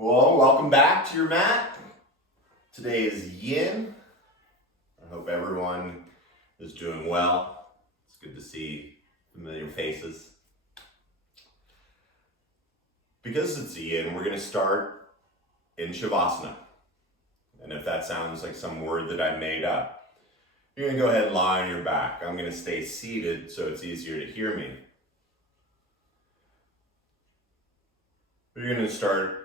Well, welcome back to your mat. Today is yin. I hope everyone is doing well. It's good to see familiar faces. Because it's yin, we're going to start in Shavasana. And if that sounds like some word that I made up, you're going to go ahead and lie on your back. I'm going to stay seated so it's easier to hear me. You're going to start.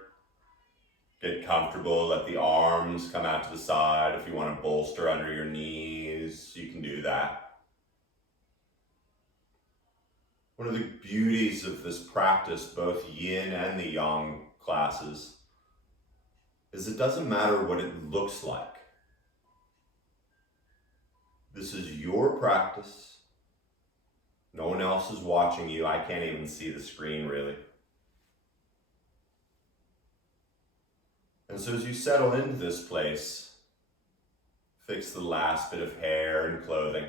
Get comfortable, let the arms come out to the side. If you want to bolster under your knees, you can do that. One of the beauties of this practice, both yin and the yang classes, is it doesn't matter what it looks like. This is your practice. No one else is watching you. I can't even see the screen really. And so as you settle into this place, fix the last bit of hair and clothing.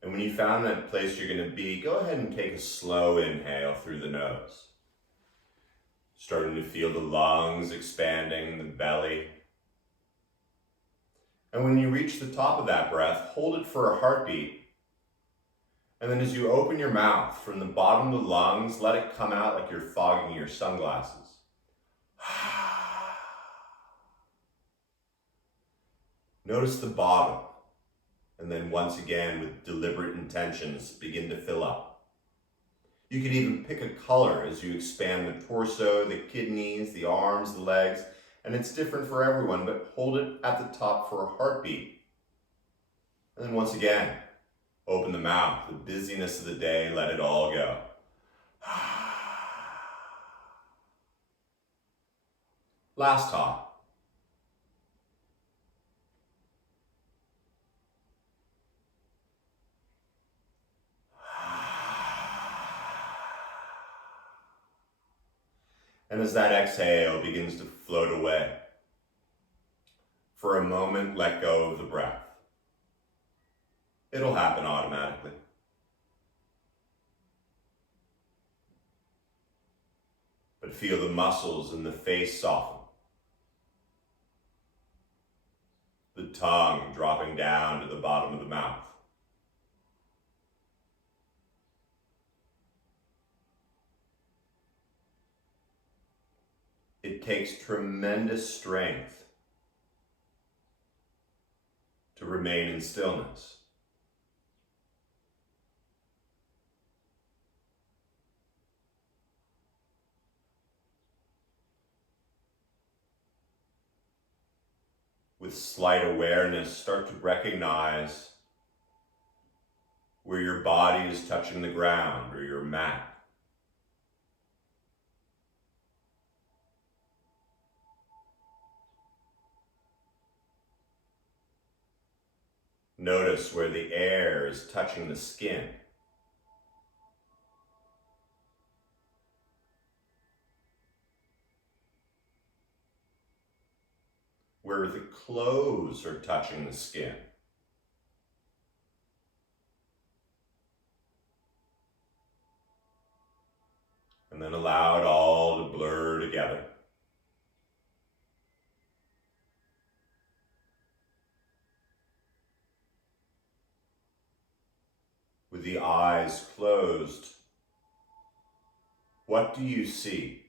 And when you found that place you're going to be, go ahead and take a slow inhale through the nose. Starting to feel the lungs expanding, the belly. And when you reach the top of that breath, hold it for a heartbeat. And then as you open your mouth from the bottom of the lungs, let it come out like you're fogging your sunglasses. Notice the bottom. And then once again, with deliberate intentions, begin to fill up. You can even pick a color as you expand the torso, the kidneys, the arms, the legs. And it's different for everyone, but hold it at the top for a heartbeat. And then once again, open the mouth, the busyness of the day, let it all go. Last time. And as that exhale begins to float away, for a moment, let go of the breath. It'll happen automatically. But feel the muscles in the face soften. The tongue dropping down to the bottom of the mouth. It takes tremendous strength to remain in stillness. With slight awareness, start to recognize where your body is touching the ground or your mat. Notice where the air is touching the skin. Where the clothes are touching the skin. And then allow it all to blur together. With the eyes closed, what do you see?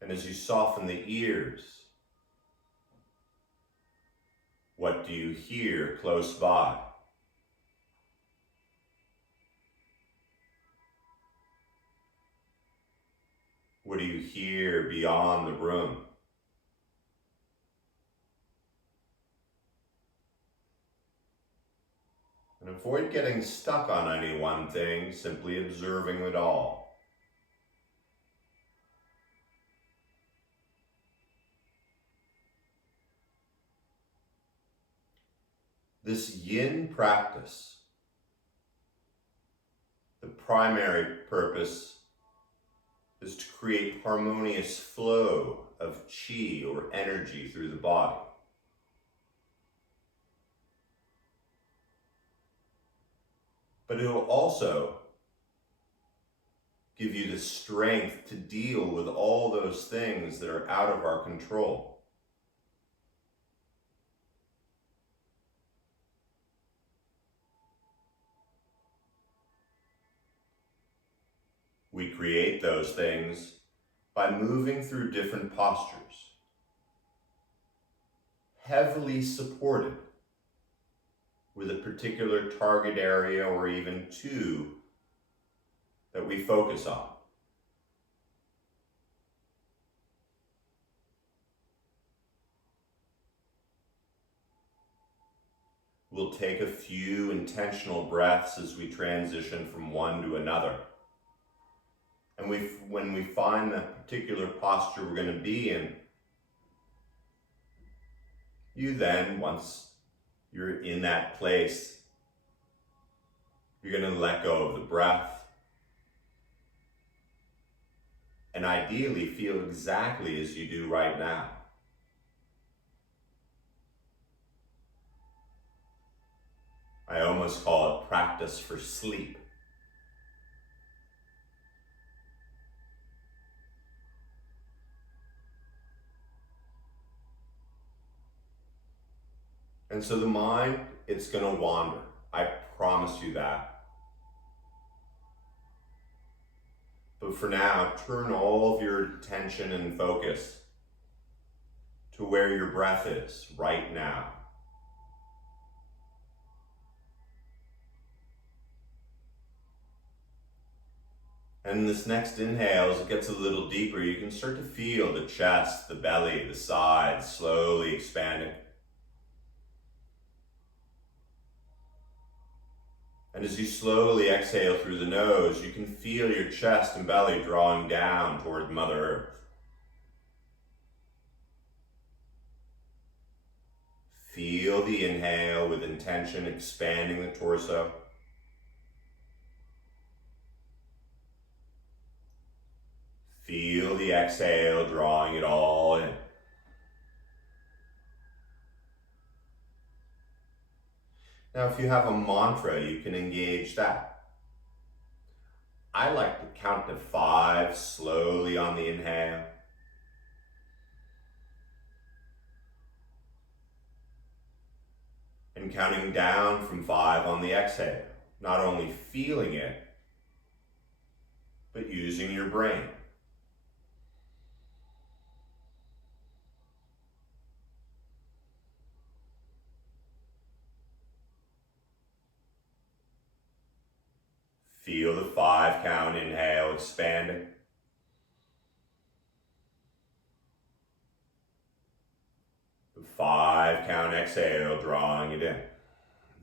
And as you soften the ears, what do you hear close by? What do you hear beyond the room? And avoid getting stuck on any one thing, simply observing it all. This yin practice, the primary purpose is to create harmonious flow of qi or energy through the body. but it'll also give you the strength to deal with all those things that are out of our control. We create those things by moving through different postures, heavily supported with a particular target area or even two that we focus on. We'll take a few intentional breaths as we transition from one to another. And when we find that particular posture we're going to be in, you then, once you're in that place, you're going to let go of the breath and ideally feel exactly as you do right now. I almost call it practice for sleep. And so the mind, it's going to wander. I promise you that. But for now, turn all of your attention and focus to where your breath is right now. And this next inhale, as it gets a little deeper, you can start to feel the chest, the belly, the sides slowly expanding. And as you slowly exhale through the nose, you can feel your chest and belly drawing down toward Mother Earth. Feel the inhale with intention, expanding the torso. Feel the exhale, drawing it all in. Now, if you have a mantra, you can engage that. I like to count to 5 slowly on the inhale. And counting down from 5 on the exhale. Not only feeling it, but using your brain. Feel the 5 count inhale expanding. The 5 count exhale drawing it in.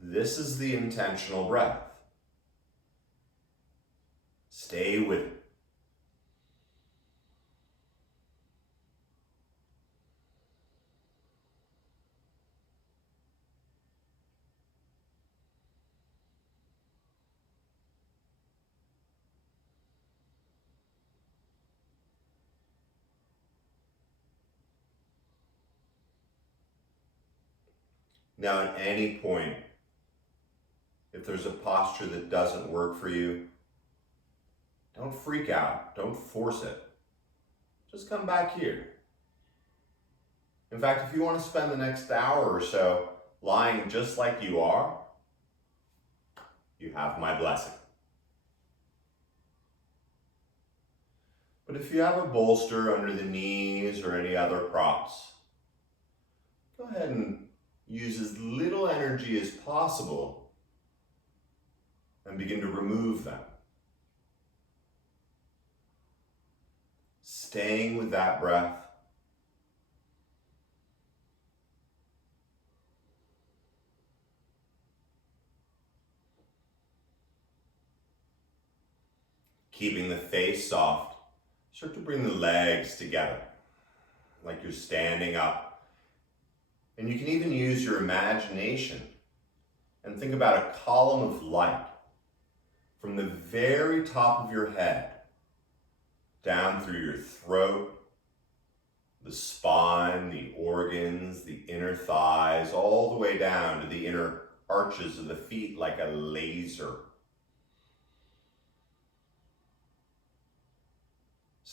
This is the intentional breath. Stay with it. Now, at any point, if there's a posture that doesn't work for you, don't freak out. Don't force it. Just come back here. In fact, if you want to spend the next hour or so lying just like you are, you have my blessing. But if you have a bolster under the knees or any other props, go ahead and use as little energy as possible and begin to remove them. Staying with that breath. Keeping the face soft. Start to bring the legs together like you're standing up. And you can even use your imagination and think about a column of light from the very top of your head down through your throat, the spine, the organs, the inner thighs, all the way down to the inner arches of the feet like a laser.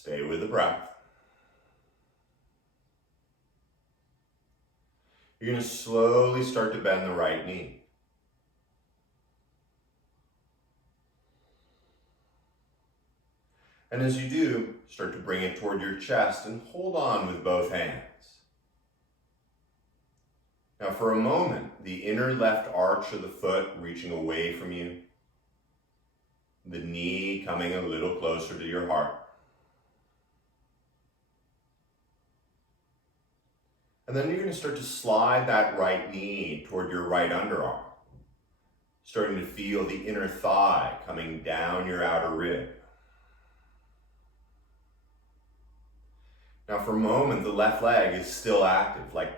Stay with the breath. You're going to slowly start to bend the right knee. And as you do, start to bring it toward your chest and hold on with both hands. Now for a moment, the inner left arch of the foot reaching away from you, the knee coming a little closer to your heart. And then you're going to start to slide that right knee toward your right underarm, starting to feel the inner thigh coming down your outer rib. Now for a moment, the left leg is still active, like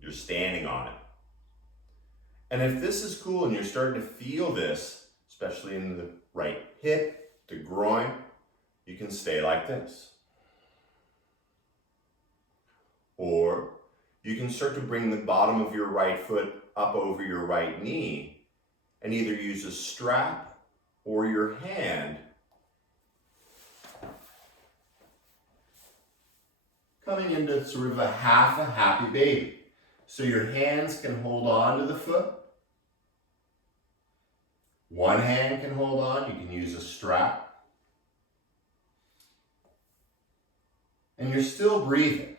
you're standing on it. And if this is cool and you're starting to feel this, especially in the right hip, the groin, you can stay like this. Or you can start to bring the bottom of your right foot up over your right knee and either use a strap or your hand coming into sort of a half a happy baby. So your hands can hold on to the foot. One hand can hold on, you can use a strap. And you're still breathing.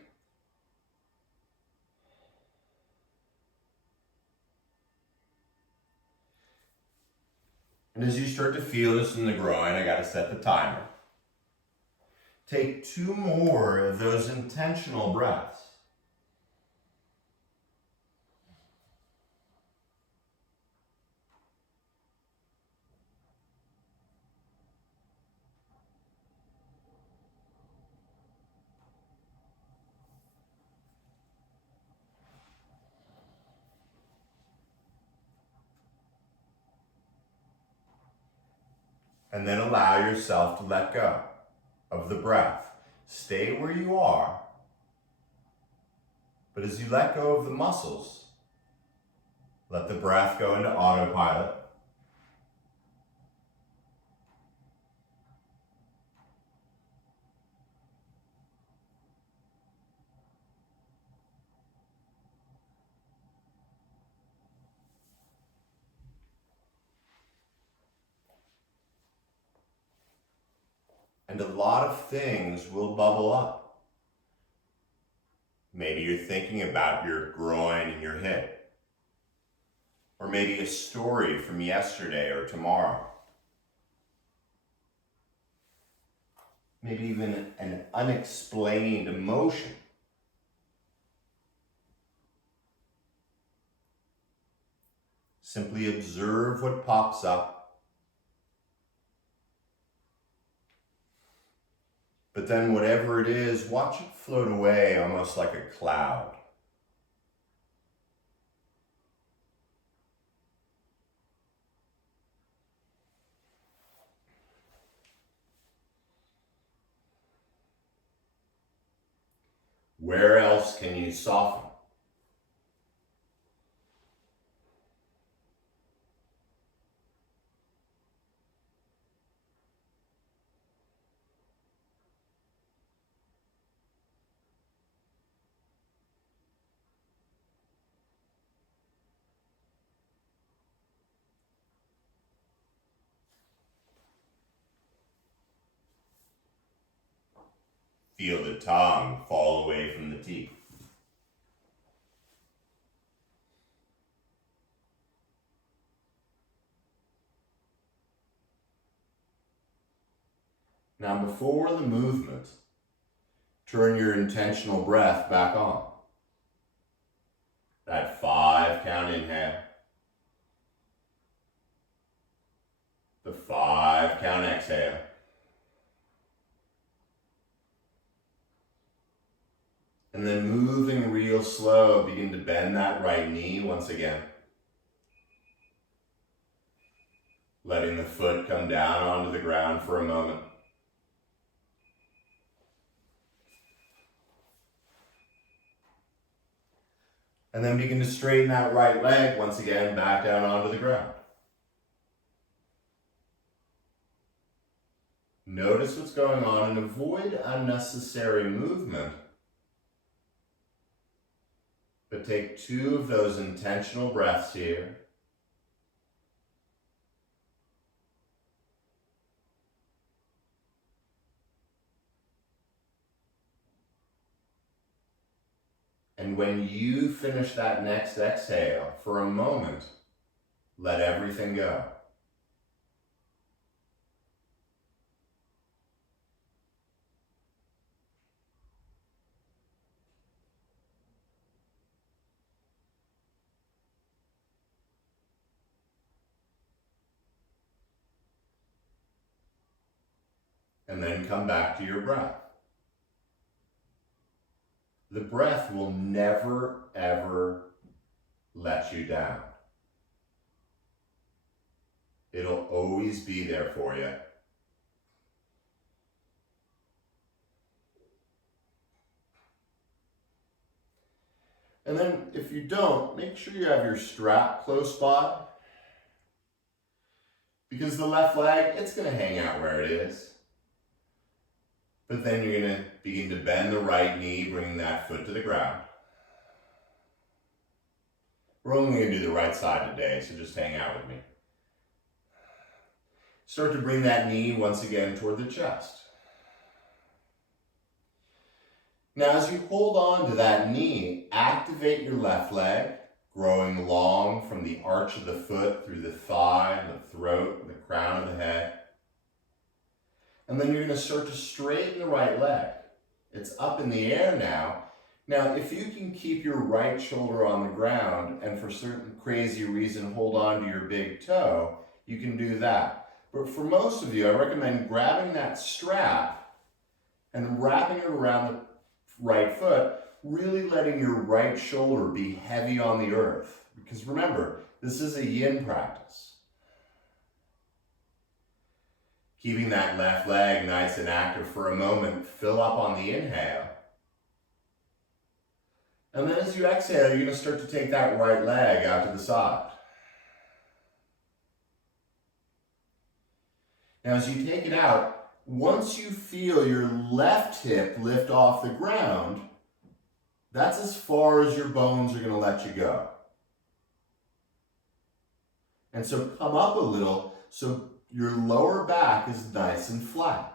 And as you start to feel this in the groin, I gotta set the timer. Take 2 more of those intentional breaths. And then allow yourself to let go of the breath. Stay where you are. But as you let go of the muscles, let the breath go into autopilot. And a lot of things will bubble up. Maybe you're thinking about your groin and your hip. Or maybe a story from yesterday or tomorrow. Maybe even an unexplained emotion. Simply observe what pops up. But then whatever it is, watch it float away almost like a cloud. Where else can you soften? Feel the tongue fall away from the teeth. Now before the movement, turn your intentional breath back on. That 5 count inhale. The 5 count exhale. And then moving real slow, begin to bend that right knee once again. Letting the foot come down onto the ground for a moment. And then begin to straighten that right leg once again back down onto the ground. Notice what's going on and avoid unnecessary movement. But take 2 of those intentional breaths here. And when you finish that next exhale, for a moment, let everything go. And then come back to your breath. The breath will never, ever let you down. It'll always be there for you. And then if you don't, make sure you have your strap close by, because the left leg, it's going to hang out where it is. But then you're going to begin to bend the right knee, bringing that foot to the ground. We're only going to do the right side today, so just hang out with me. Start to bring that knee once again toward the chest. Now, as you hold on to that knee, activate your left leg, growing long from the arch of the foot through the thigh, the throat, and the crown of the head. And then you're going to start to straighten the right leg. It's up in the air now. Now, if you can keep your right shoulder on the ground and for certain crazy reason hold on to your big toe, you can do that. But for most of you, I recommend grabbing that strap and wrapping it around the right foot, really letting your right shoulder be heavy on the earth. Because remember, this is a yin practice. Keeping that left leg nice and active for a moment, fill up on the inhale. And then as you exhale, you're going to start to take that right leg out to the side. Now as you take it out, once you feel your left hip lift off the ground, that's as far as your bones are going to let you go. And so come up a little so your lower back is nice and flat.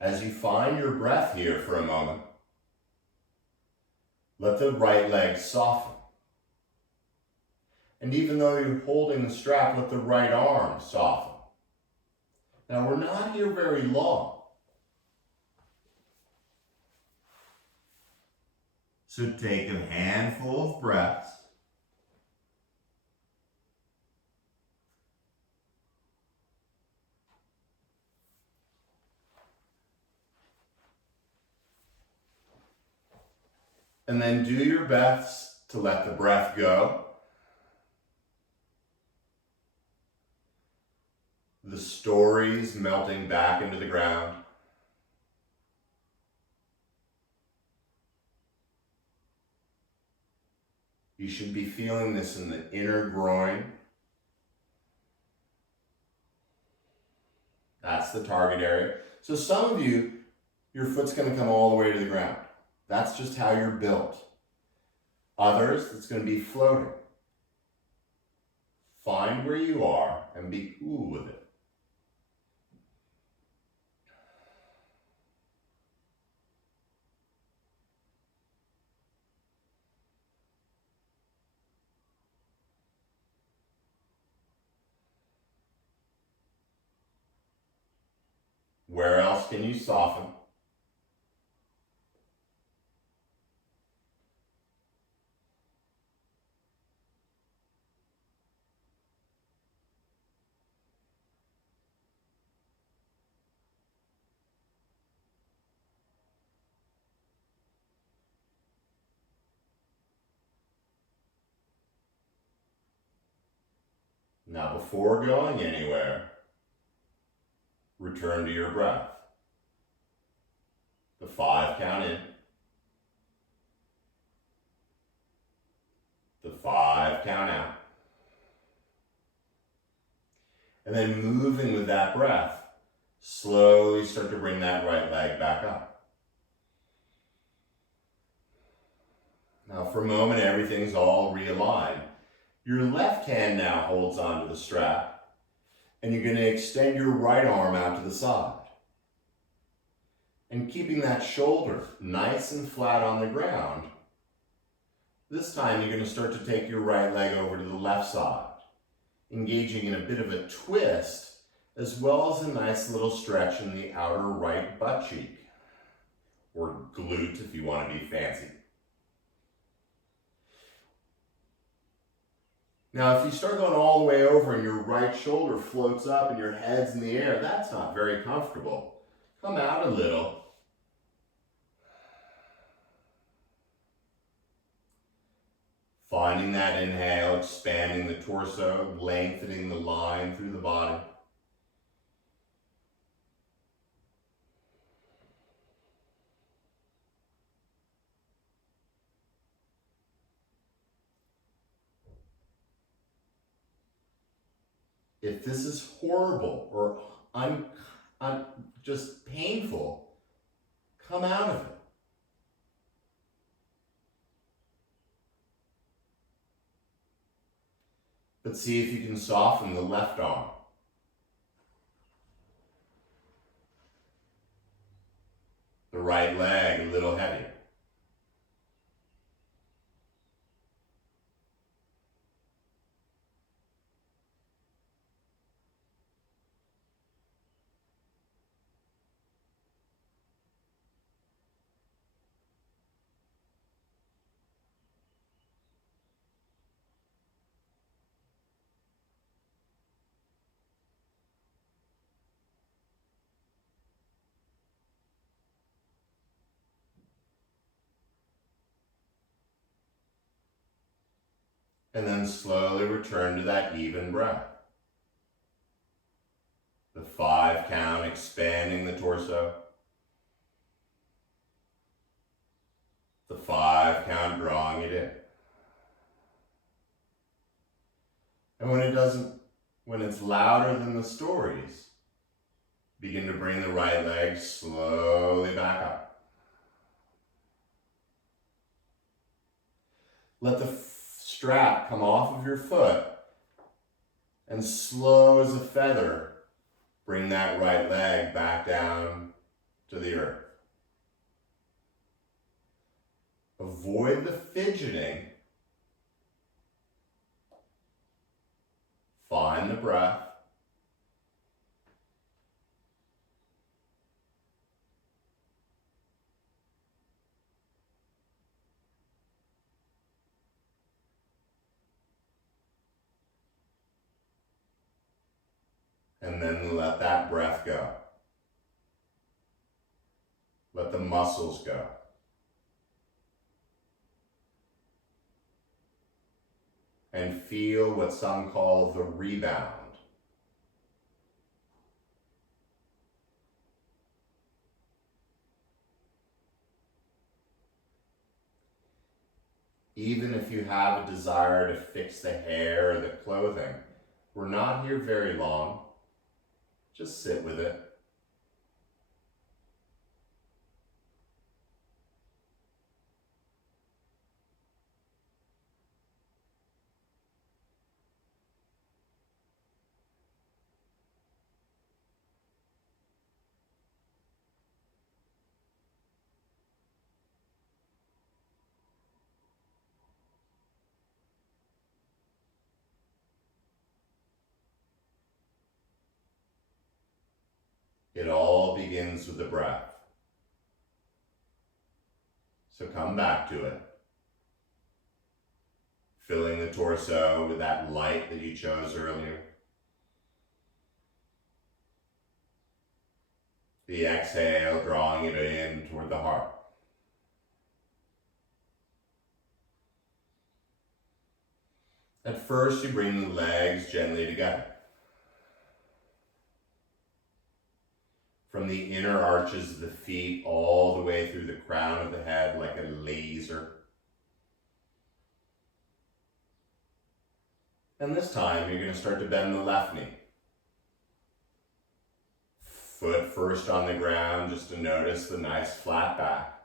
As you find your breath here for a moment, let the right leg soften. And even though you're holding the strap, let the right arm soften. Now we're not here very long. So take a handful of breaths. And then do your best to let the breath go. The stories melting back into the ground. You should be feeling this in the inner groin. That's the target area. So some of you, your foot's going to come all the way to the ground. That's just how you're built. Others, it's going to be floating. Find where you are and be cool with it. Where else can you soften? Now, before going anywhere, return to your breath. The 5 count in. The 5 count out. And then moving with that breath, slowly start to bring that right leg back up. Now for a moment, everything's all realigned. Your left hand now holds onto the strap, and you're going to extend your right arm out to the side. And keeping that shoulder nice and flat on the ground, this time you're going to start to take your right leg over to the left side, engaging in a bit of a twist, as well as a nice little stretch in the outer right butt cheek, or glute if you want to be fancy. Now, if you start going all the way over and your right shoulder floats up and your head's in the air, that's not very comfortable. Come out a little. Finding that inhale, expanding the torso, lengthening the line through the body. If this is horrible or just painful, come out of it. But see if you can soften the left arm. The right leg a little heavier. And then slowly return to that even breath. The 5 count, expanding the torso. The 5 count, drawing it in. And when it's louder than the stories, begin to bring the right leg slowly back up. Let the strap come off of your foot, and slow as a feather, bring that right leg back down to the earth. Avoid the fidgeting. Find the breath. And then let that breath go. Let the muscles go. And feel what some call the rebound. Even if you have a desire to fix the hair or the clothing, we're not here very long. Just sit with it. It all begins with the breath. So come back to it. Filling the torso with that light that you chose earlier. The exhale, drawing it in toward the heart. At first, you bring the legs gently together. From the inner arches of the feet all the way through the crown of the head like a laser. And this time, you're going to start to bend the left knee. foot first on the ground just to notice the nice flat back.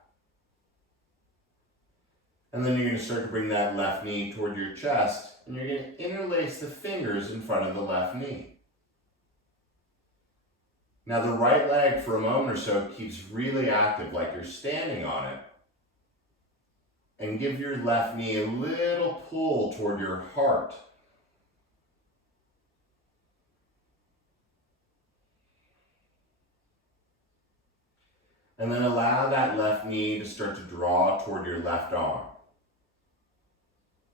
And then you're going to start to bring that left knee toward your chest, and you're going to interlace the fingers in front of the left knee. Now the right leg for a moment or so keeps really active like you're standing on it. And give your left knee a little pull toward your heart. And then allow that left knee to start to draw toward your left arm.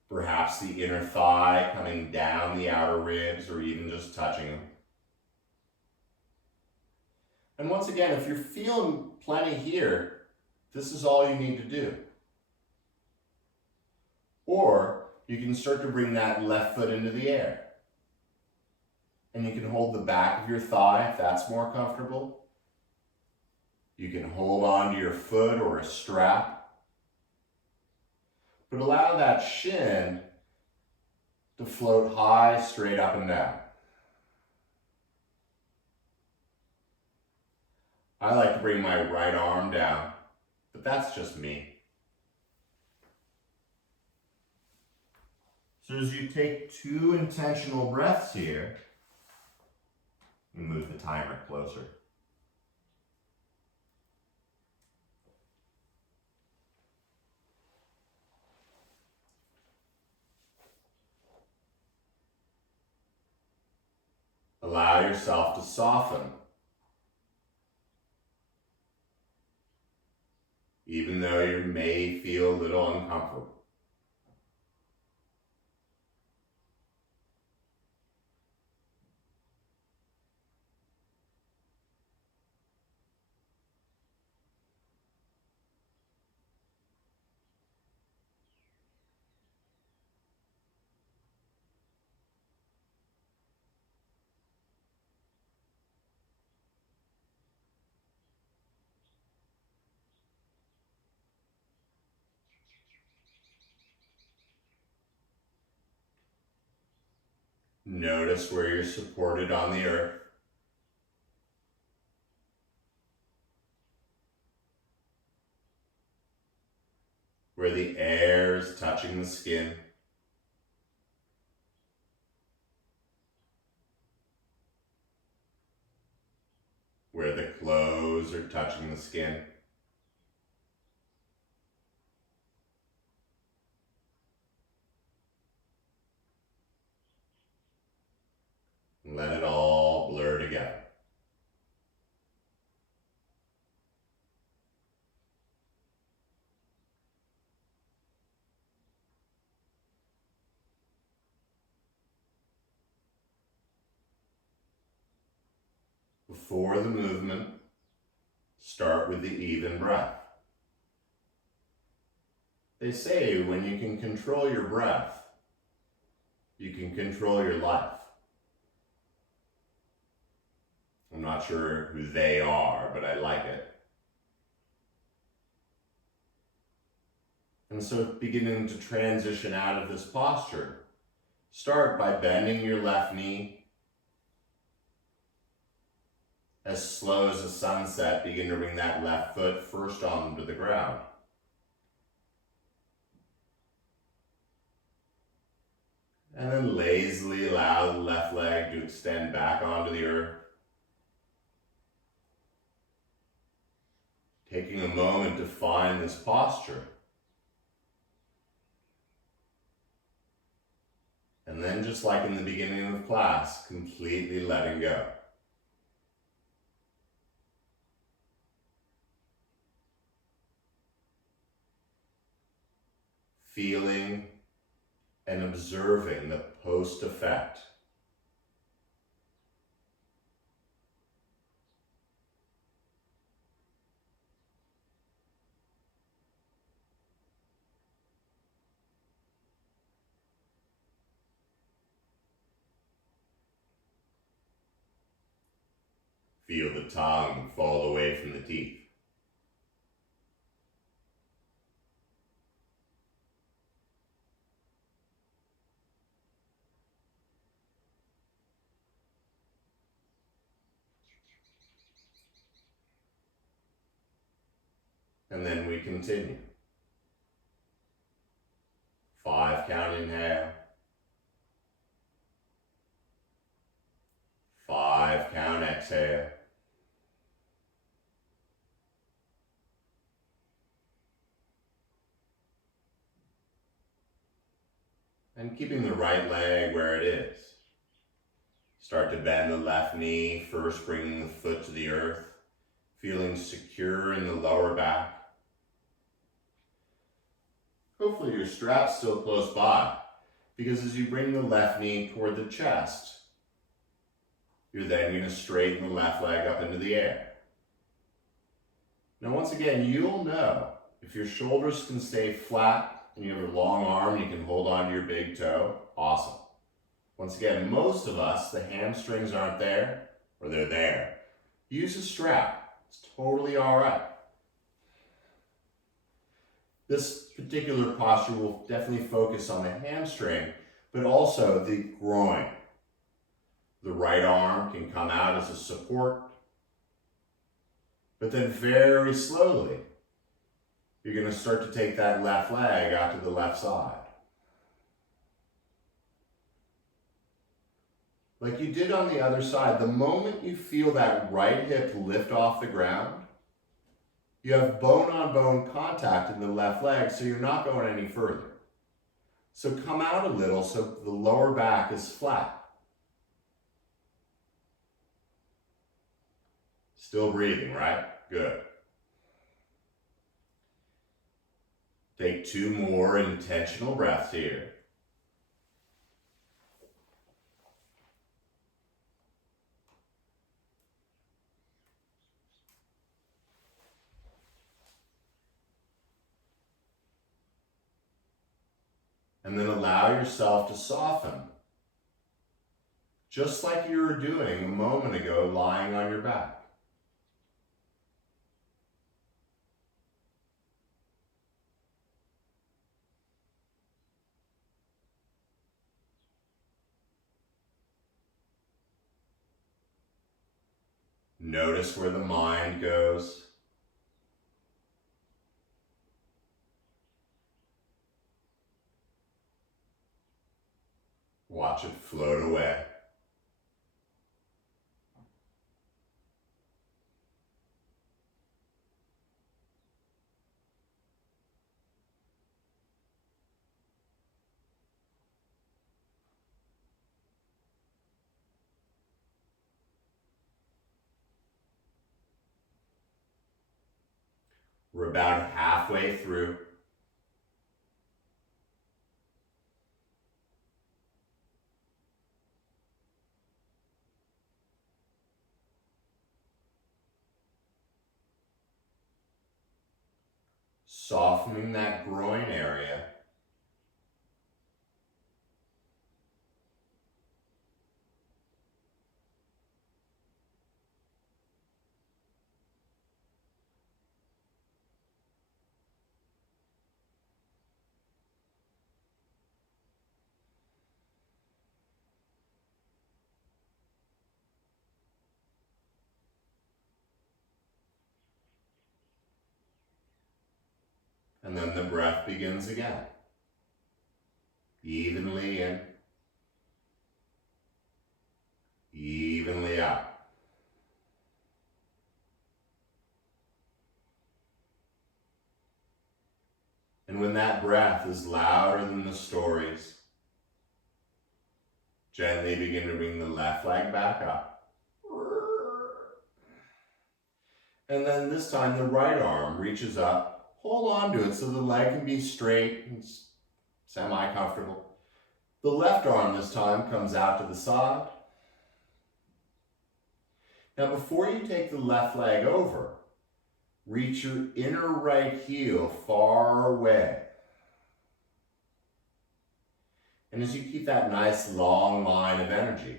Perhaps the inner thigh coming down the outer ribs or even just touching them. And once again, if you're feeling plenty here, this is all you need to do. Or you can start to bring that left foot into the air. And you can hold the back of your thigh if that's more comfortable. You can hold on to your foot or a strap. But allow that shin to float high, straight up and down. I like to bring my right arm down, but that's just me. So as you take 2 intentional breaths here, you move the timer closer. Allow yourself to soften, even though you may feel a little uncomfortable. Notice where you're supported on the earth. Where the air is touching the skin. Where the clothes are touching the skin. And let it all blur together. Before the movement, start with the even breath. They say when you can control your breath, you can control your life. I'm not sure who they are, but I like it. And so beginning to transition out of this posture, start by bending your left knee. As slow as a sunset, begin to bring that left foot first onto the ground. And then lazily allow the left leg to extend back onto the earth. Taking a moment to find this posture. And then just like in the beginning of class, completely letting go. Feeling and observing the post effect. Feel the tongue fall away from the teeth. And then we continue. 5 count inhale. 5 count exhale. And keeping the right leg where it is. Start to bend the left knee, first bringing the foot to the earth, feeling secure in the lower back. Hopefully your strap's still close by, because as you bring the left knee toward the chest, you're then going to straighten the left leg up into the air. Now once again, you'll know if your shoulders can stay flat and you have a long arm, you can hold on to your big toe, awesome. Once again, most of us, the hamstrings aren't there, or they're there. Use a strap, it's totally all right. This particular posture will definitely focus on the hamstring, but also the groin. The right arm can come out as a support, but then very slowly, you're going to start to take that left leg out to the left side. Like you did on the other side, the moment you feel that right hip lift off the ground, you have bone-on-bone contact in the left leg, so you're not going any further. So come out a little so the lower back is flat. Still breathing, right? Good. Take 2 more intentional breaths here. And then allow yourself to soften, just like you were doing a moment ago lying on your back. Notice where the mind goes. Watch it float away. We're about halfway through. Softening that groin area. And then the breath begins again. Evenly in, evenly out. And when that breath is louder than the stories, gently begin to bring the left leg back up. And then this time the right arm reaches up. Hold on to it so the leg can be straight and semi-comfortable. The left arm this time comes out to the side. Now before you take the left leg over, reach your inner right heel far away. And as you keep that nice long line of energy,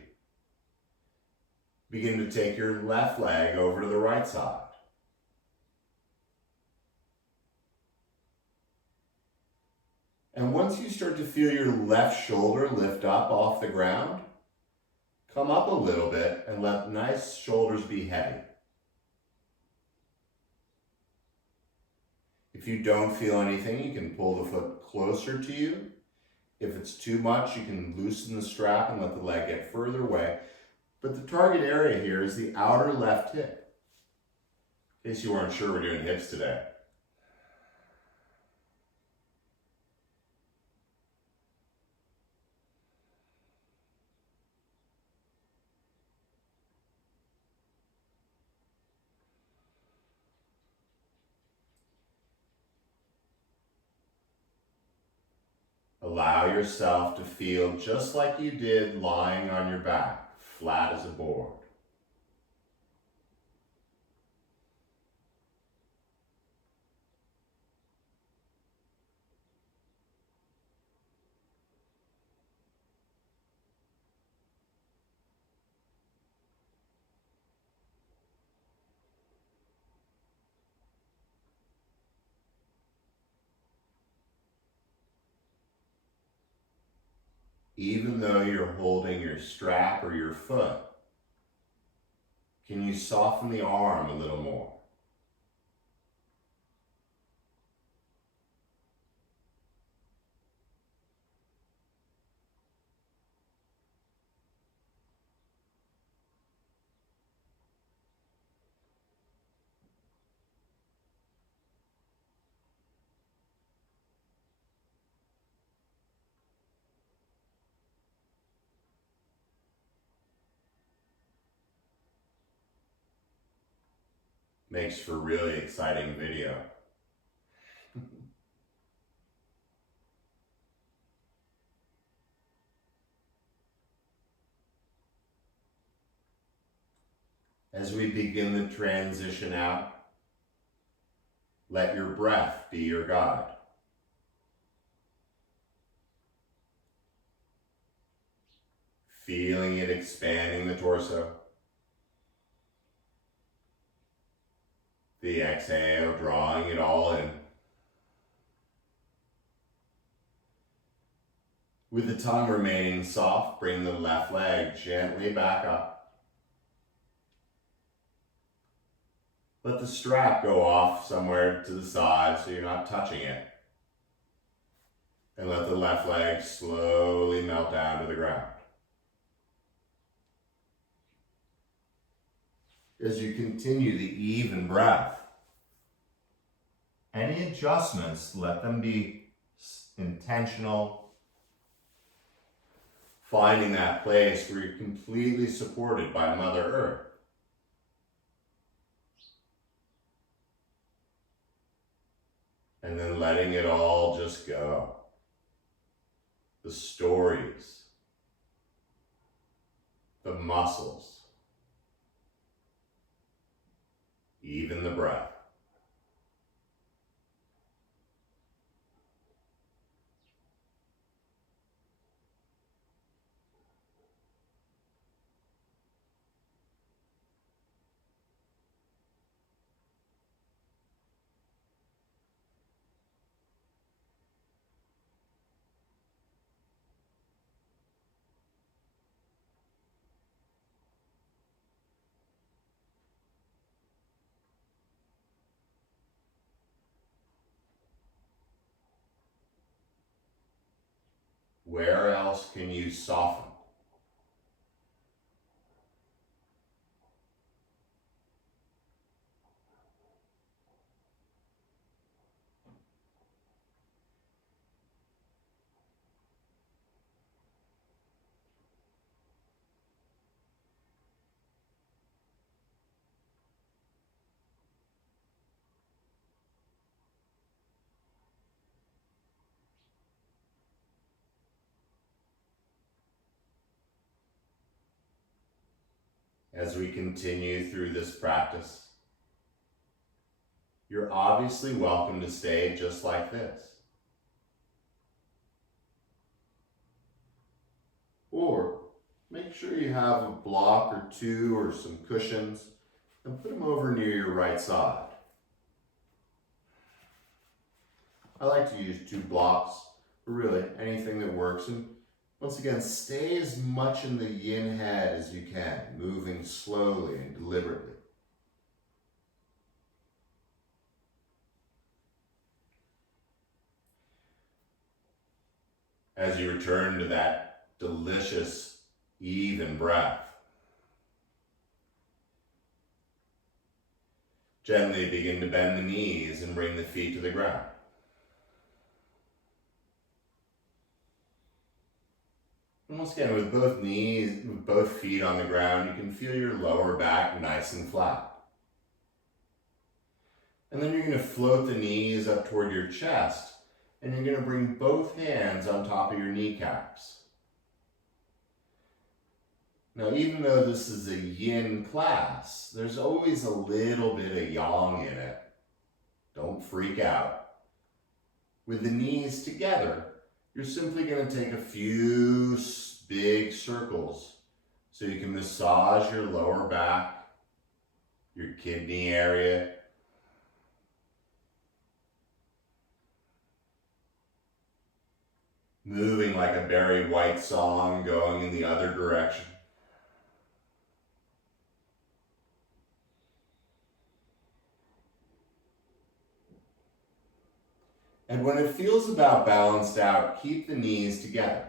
begin to take your left leg over to the right side. And once you start to feel your left shoulder lift up off the ground, come up a little bit and let nice shoulders be heavy. If you don't feel anything, you can pull the foot closer to you. If it's too much, you can loosen the strap and let the leg get further away. But the target area here is the outer left hip. In case you weren't sure, we're doing hips today. Allow yourself to feel just like you did lying on your back, flat as a board. Even though you're holding your strap or your foot, can you soften the arm a little more? Makes for really exciting video. As we begin the transition out, let your breath be your guide. Feeling it expanding the torso. The exhale, drawing it all in. With the tongue remaining soft, bring the left leg gently back up. Let the strap go off somewhere to the side so you're not touching it. And let the left leg slowly melt down to the ground. As you continue the even breath, any adjustments, let them be intentional. Finding that place where you're completely supported by Mother Earth. And then letting it all just go. The stories, the muscles, even the breath. Where else can you soften? As we continue through this practice, you're obviously welcome to stay just like this. Or make sure you have a block or two or some cushions and put them over near your right side. I like to use 2 blocks, or really anything that works. And once again, stay as much in the yin head as you can, moving slowly and deliberately. as you return to that delicious, even breath. Gently begin to bend the knees and bring the feet to the ground. And once again, with both feet on the ground, you can feel your lower back nice and flat. And then you're going to float the knees up toward your chest, and you're going to bring both hands on top of your kneecaps. Now, even though this is a yin class, there's always a little bit of yang in it. Don't freak out. With the knees together, you're simply going to take a few big circles so you can massage your lower back, your kidney area, moving like a Barry White song going in the other direction. And when it feels about balanced out, keep the knees together.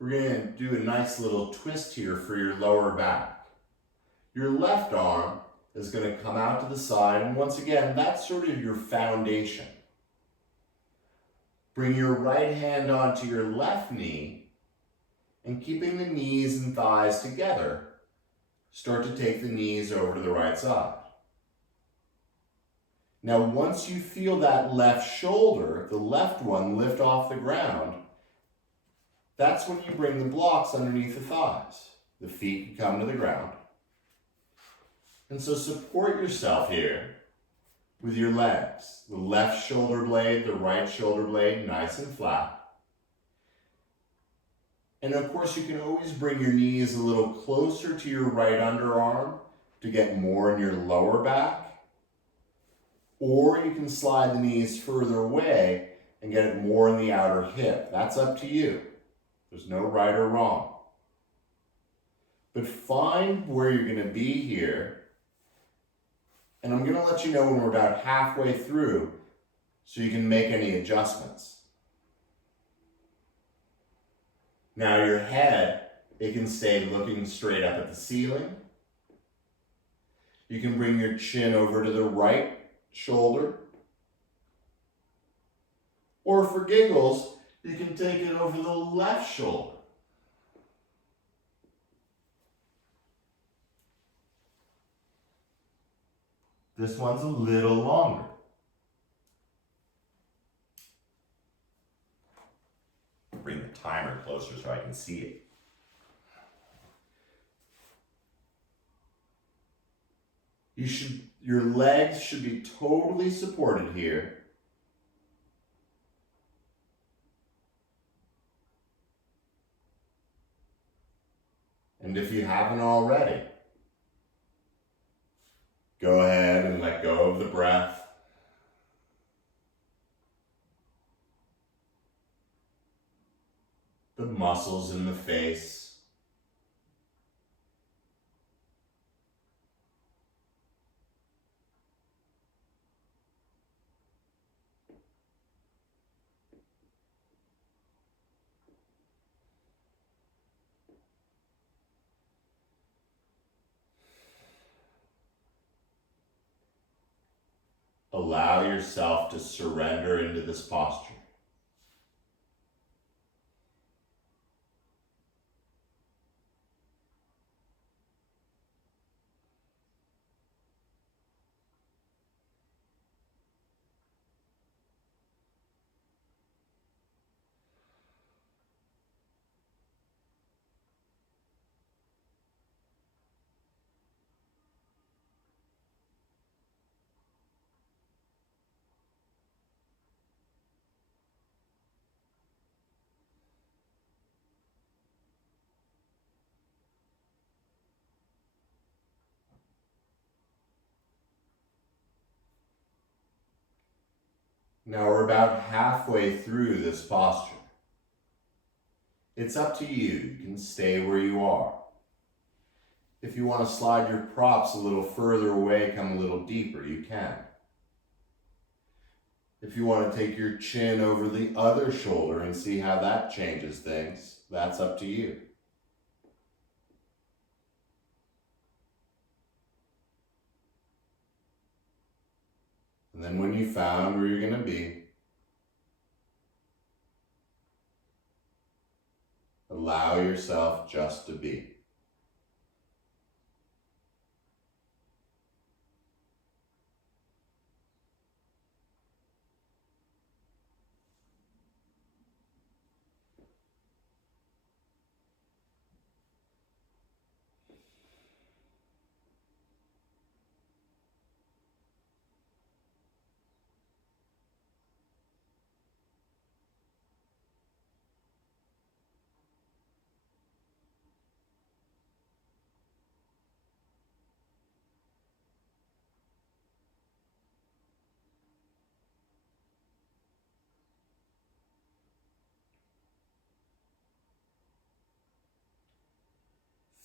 We're going to do a nice little twist here for your lower back. Your left arm is going to come out to the side, and once again, that's sort of your foundation. Bring your right hand onto your left knee, and keeping the knees and thighs together, start to take the knees over to the right side. Now, once you feel that left shoulder, the left one, lift off the ground, that's when you bring the blocks underneath the thighs. The feet can come to the ground. And so support yourself here with your legs. The left shoulder blade, the right shoulder blade, nice and flat. And of course, you can always bring your knees a little closer to your right underarm to get more in your lower back. Or you can slide the knees further away and get it more in the outer hip. That's up to you. There's no right or wrong. But find where you're going to be here. And I'm going to let you know when we're about halfway through so you can make any adjustments. Now your head, it can stay looking straight up at the ceiling. You can bring your chin over to the right shoulder. Or for giggles, you can take it over the left shoulder. This one's a little longer. Bring the timer closer so I can see it. Your legs should be totally supported here. And if you haven't already, go ahead and let go of the breath. The muscles in the face. Allow yourself to surrender into this posture. Now we're about halfway through this posture. It's up to you. You can stay where you are. If you want to slide your props a little further away, come a little deeper, you can. If you want to take your chin over the other shoulder and see how that changes things, that's up to you. And then when you found where you're going to be, allow yourself just to be.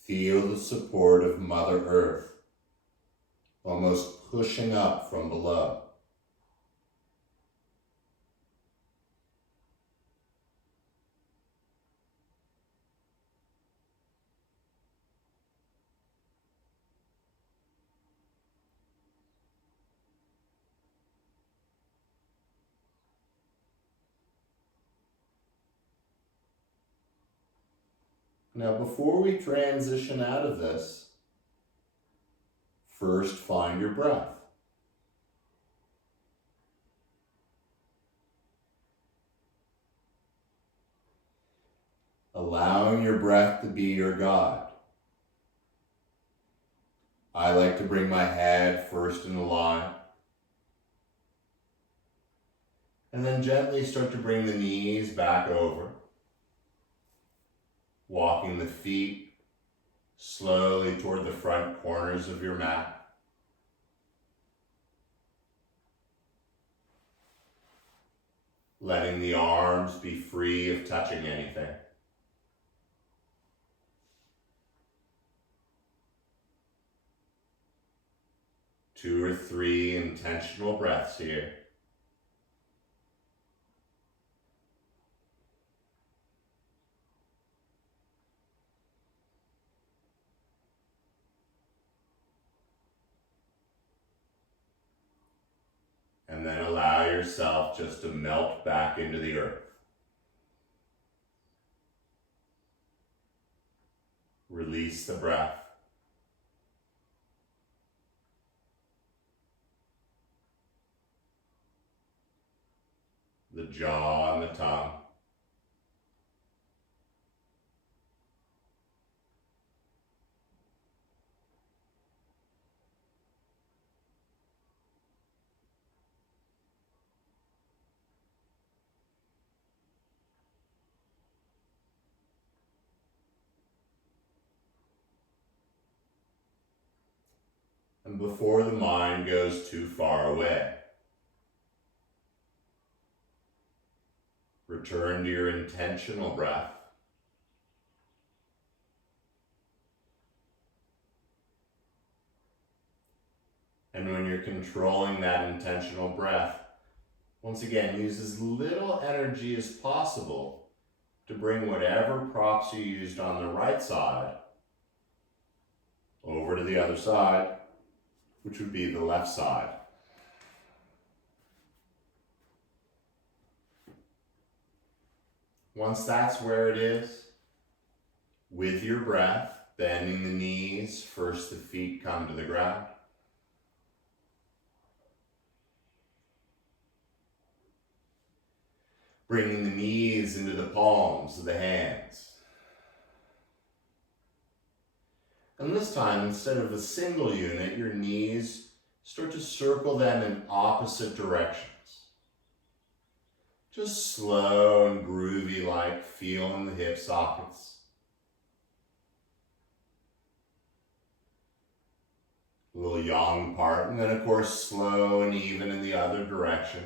Feel the support of Mother Earth, almost pushing up from below. Now, before we transition out of this, first find your breath. Allowing your breath to be your guide. I like to bring my head first in a line, and then gently start to bring the knees back over, walking the feet slowly toward the front corners of your mat. Letting the arms be free of touching anything. Two or three intentional breaths here. And then allow yourself just to melt back into the earth. Release the breath. The jaw and the tongue. And before the mind goes too far away, return to your intentional breath. And when you're controlling that intentional breath, once again, use as little energy as possible to bring whatever props you used on the right side over to the other side, which would be the left side. Once that's where it is, with your breath, bending the knees, first the feet come to the ground. Bringing the knees into the palms of the hands. And this time, instead of a single unit, your knees start to circle them in opposite directions. Just slow and groovy like, feeling the hip sockets. A little yang part, and then of course slow and even in the other direction.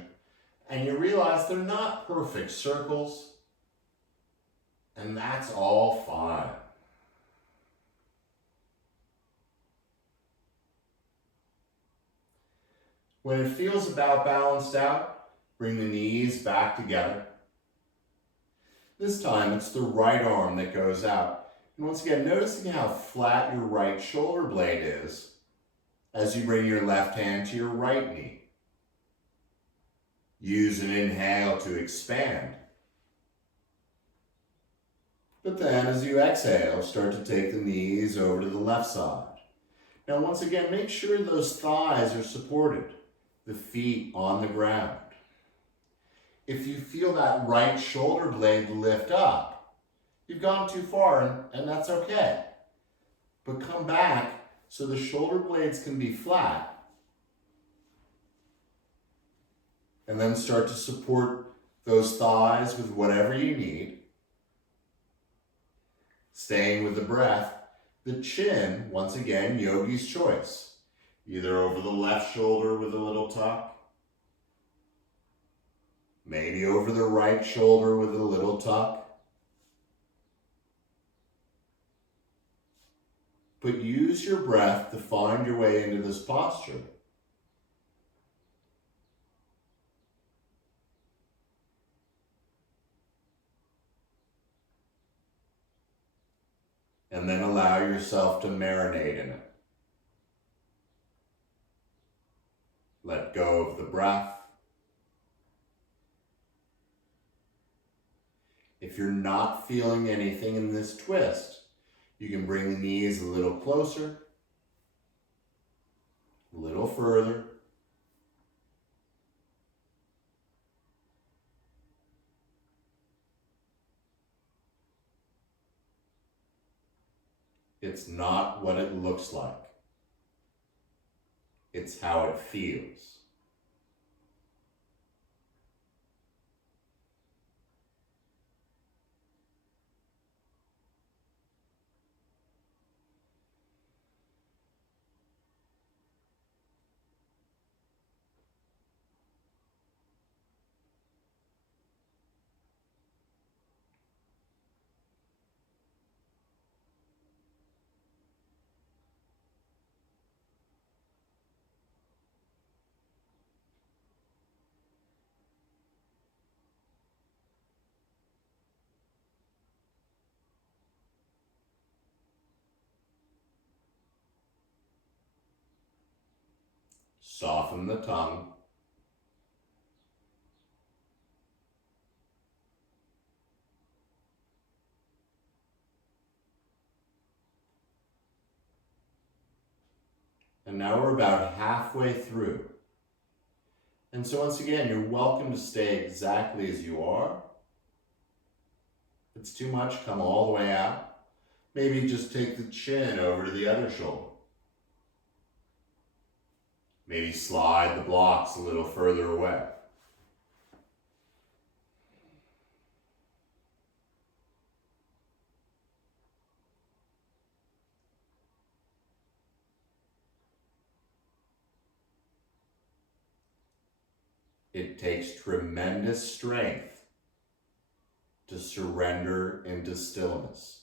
And you realize they're not perfect circles, and that's all fine. When it feels about balanced out, Bring the knees back together. This time it's the right arm that goes out. And once again, noticing how flat your right shoulder blade is as you bring your left hand to your right knee. Use an inhale to expand. But then as you exhale, start to take the knees over to the left side. Now once again, make sure those thighs are supported, the feet on the ground. If you feel that right shoulder blade lift up, you've gone too far and that's okay. But come back so the shoulder blades can be flat. And then start to support those thighs with whatever you need. Staying with the breath, the chin, once again, yogi's choice. Either over the left shoulder with a little tuck, maybe over the right shoulder with a little tuck. But use your breath to find your way into this posture. And then allow yourself to marinate in it. Let go of the breath. If you're not feeling anything in this twist, you can bring the knees a little closer, a little further. It's not what it looks like. It's how it feels. Soften the tongue. And now we're about halfway through. And so once again, you're welcome to stay exactly as you are. If it's too much, come all the way out. Maybe just take the chin over to the other shoulder. Maybe slide the blocks a little further away. It takes tremendous strength to surrender into stillness.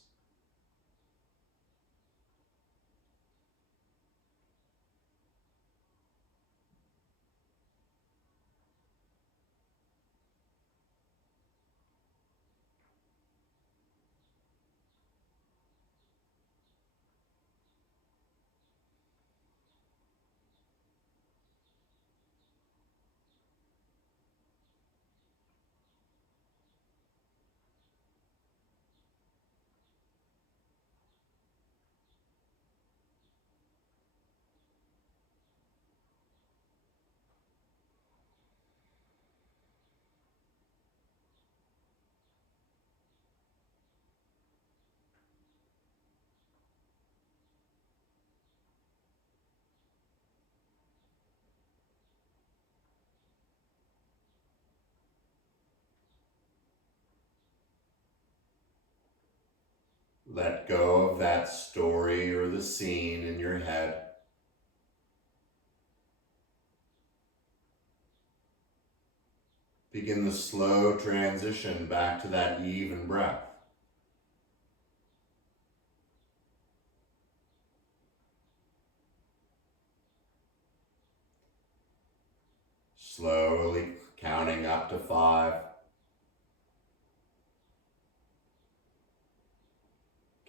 Let go of that story or the scene in your head. Begin the slow transition back to that even breath. Slowly count counting up to 5,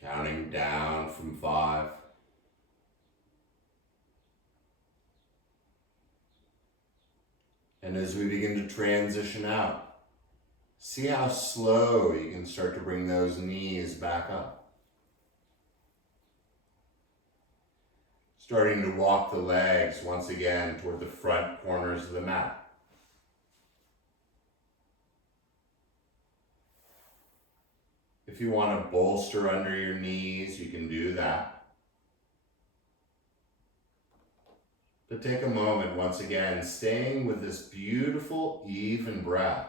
counting down from 5, and as we begin to transition out, see how slow you can start to bring those knees back up. Starting to walk the legs once again toward the front corners of the mat. If you want to bolster under your knees, you can do that. But take a moment once again, staying with this beautiful, even breath.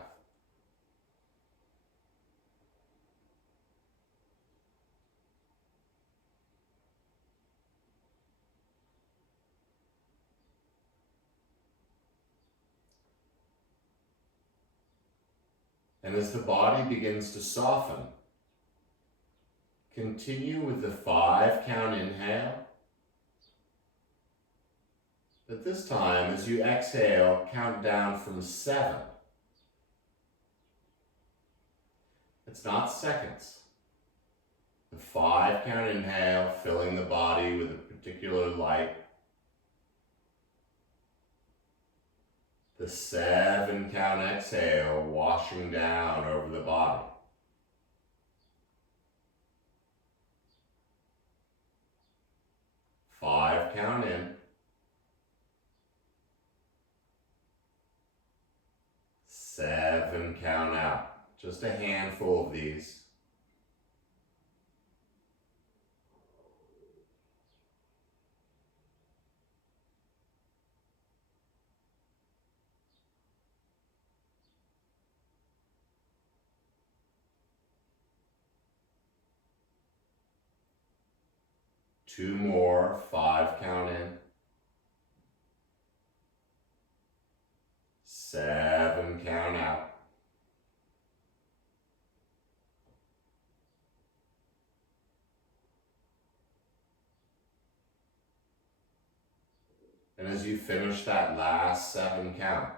And as the body begins to soften, continue with the 5 count inhale. But this time, as you exhale, count down from 7. It's not seconds. The 5 count inhale, filling the body with a particular light. The 7 count exhale, washing down over the body. Five count in. 7 count out. Just a handful of these. Two more, 5 count in. 7 count out. And as you finish that last 7 count,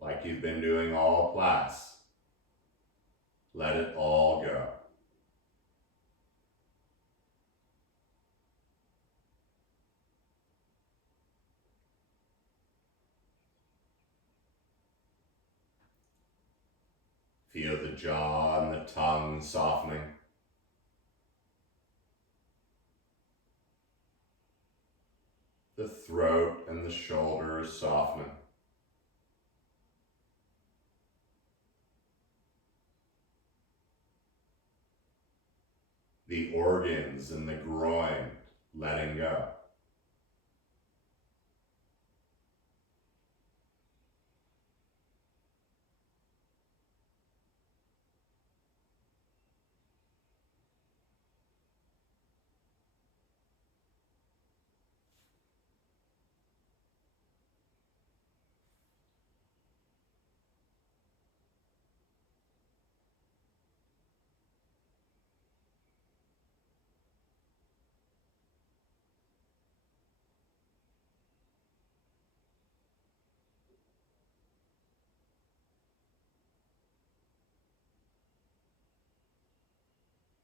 like you've been doing all class, let it all go. Feel the jaw and the tongue softening. The throat and the shoulders softening. The organs and the groin letting go.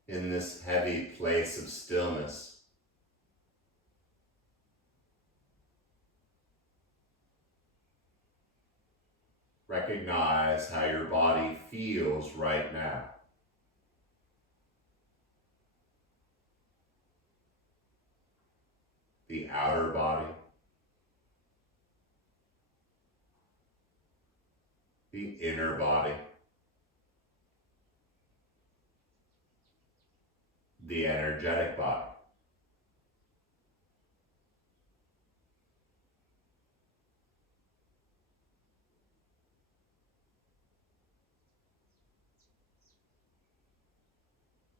In this heavy place of stillness, recognize how your body feels right now. The outer body, the inner body, the energetic body.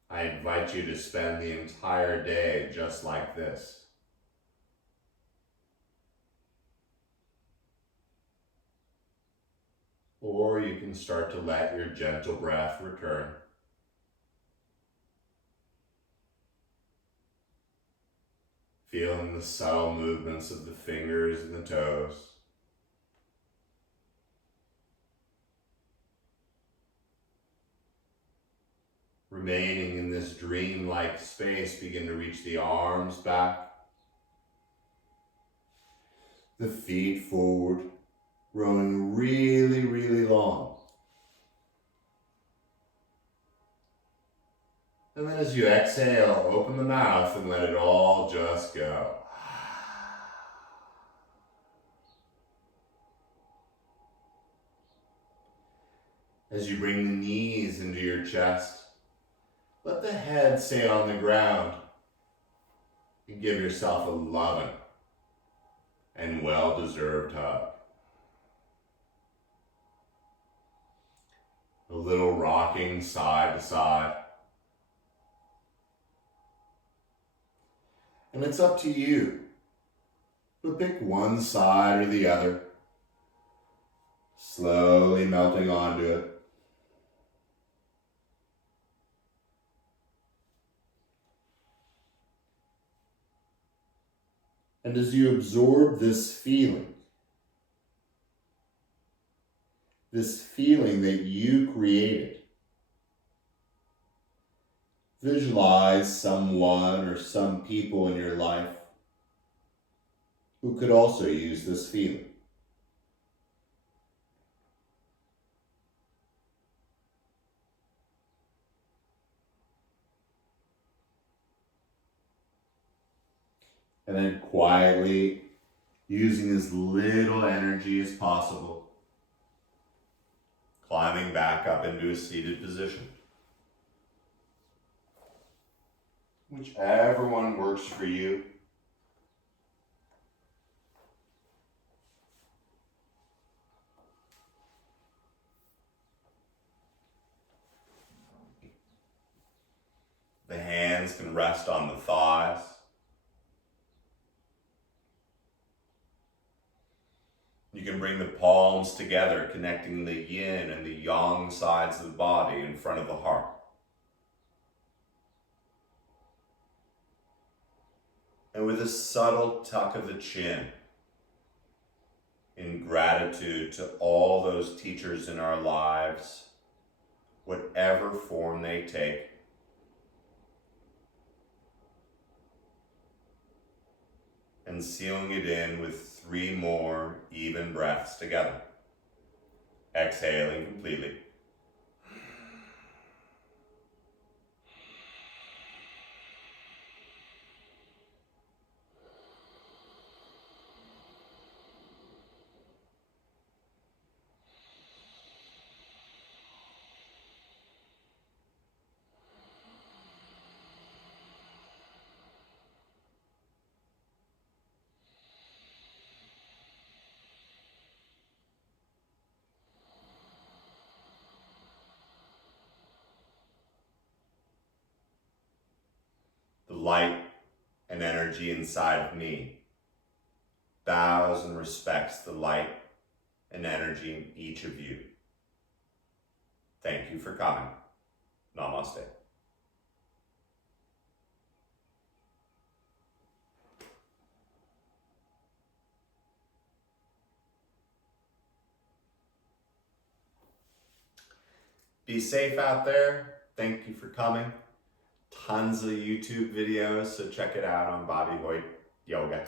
I invite you to spend the entire day just like this. Or you can start to let your gentle breath return. Feeling the subtle movements of the fingers and the toes. remaining in this dreamlike space, begin to reach the arms back, the feet forward, growing really, really long. And then as you exhale, open the mouth and let it all just go. As you bring the knees into your chest, let the head stay on the ground and give yourself a loving and well-deserved hug. A little rocking side to side. And it's up to you, but pick one side or the other, slowly melting onto it. And as you absorb this feeling that you created, visualize someone or some people in your life who could also use this feeling. And then quietly, using as little energy as possible, climbing back up into a seated position. Whichever one works for you. The hands can rest on the thighs. You can bring the palms together, connecting the yin and the yang sides of the body in front of the heart. And with a subtle tuck of the chin, in gratitude to all those teachers in our lives, whatever form they take, and sealing it in with 3 more even breaths together. Exhaling completely. The light and energy inside of me bows and respects the light and energy in each of you. Thank you for coming. Namaste. Be safe out there. Thank you for coming. Tons of YouTube videos, so check it out on Bobby Hoyt Yoga.